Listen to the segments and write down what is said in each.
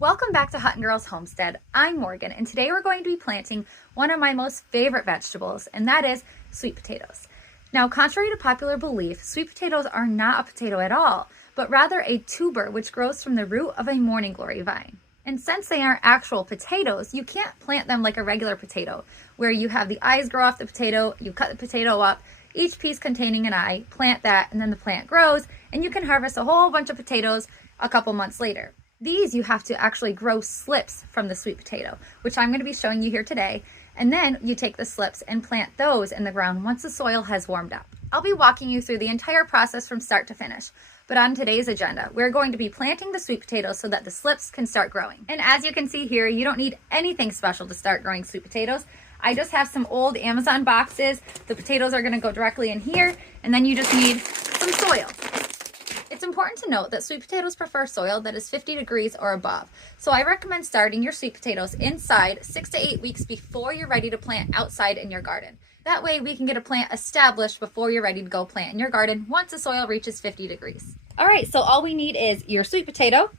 Welcome back to Hutton Girls Homestead. I'm Morgan, and today we're going to be planting one of my most favorite vegetables, and that is sweet potatoes. Now, contrary to popular belief, sweet potatoes are not a potato at all, but rather a tuber which grows from the root of a morning glory vine. And since they aren't actual potatoes, you can't plant them like a regular potato, where you have the eyes grow off the potato, you cut the potato up, each piece containing an eye, plant that, and then the plant grows, and you can harvest a whole bunch of potatoes a couple months later. These you have to actually grow slips from the sweet potato, which I'm going to be showing you here today. And then you take the slips and plant those in the ground once the soil has warmed up. I'll be walking you through the entire process from start to finish. But on today's agenda, we're going to be planting the sweet potatoes so that the slips can start growing. And as you can see here, you don't need anything special to start growing sweet potatoes. I just have some old Amazon boxes. The potatoes are going to go directly in here, and then you just need some soil. It's important to note that sweet potatoes prefer soil that is 50 degrees or above. So I recommend starting your sweet potatoes inside 6 to 8 weeks before you're ready to plant outside in your garden. That way we can get a plant established before you're ready to go plant in your garden once the soil reaches 50 degrees. All right, so all we need is your sweet potato,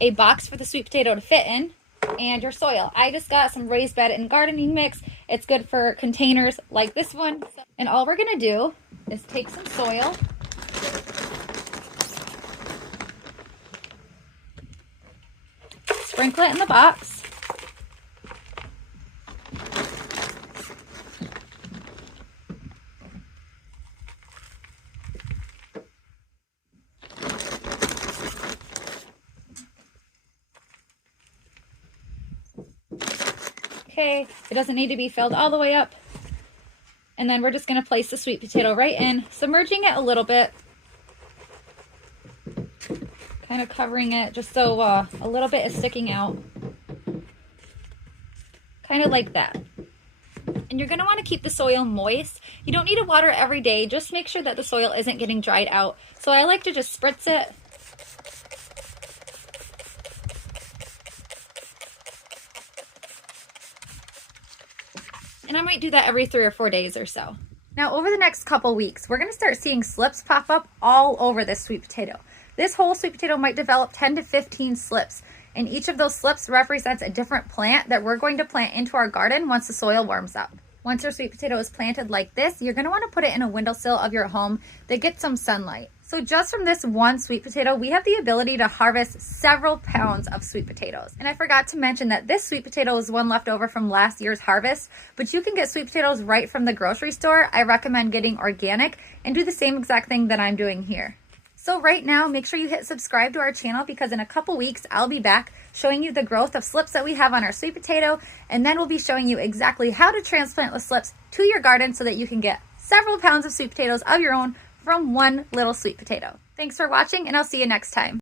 a box for the sweet potato to fit in, and your soil. I just got some raised bed and gardening mix. It's good for containers like this one. And all we're gonna do is take some soil, sprinkle it in the box, okay, it doesn't need to be filled all the way up. And then we're just going to place the sweet potato right in, submerging it a little bit, kind of covering it just so a little bit is sticking out, kind of like that. And you're going to want to keep the soil moist. You don't need to water every day, just make sure that the soil isn't getting dried out. So I like to just spritz it. And I might do that every 3 or 4 days or so. Now over the next couple weeks, we're going to start seeing slips pop up all over this sweet potato. This whole sweet potato might develop 10 to 15 slips, and each of those slips represents a different plant that we're going to plant into our garden once the soil warms up. Once your sweet potato is planted like this, you're going to want to put it in a windowsill of your home that gets some sunlight. So just from this one sweet potato, we have the ability to harvest several pounds of sweet potatoes. And I forgot to mention that this sweet potato is one left over from last year's harvest, but you can get sweet potatoes right from the grocery store. I recommend getting organic and do the same exact thing that I'm doing here. So right now, make sure you hit subscribe to our channel because in a couple weeks, I'll be back showing you the growth of slips that we have on our sweet potato, and then we'll be showing you exactly how to transplant the slips to your garden so that you can get several pounds of sweet potatoes of your own from one little sweet potato. Thanks for watching, and I'll see you next time.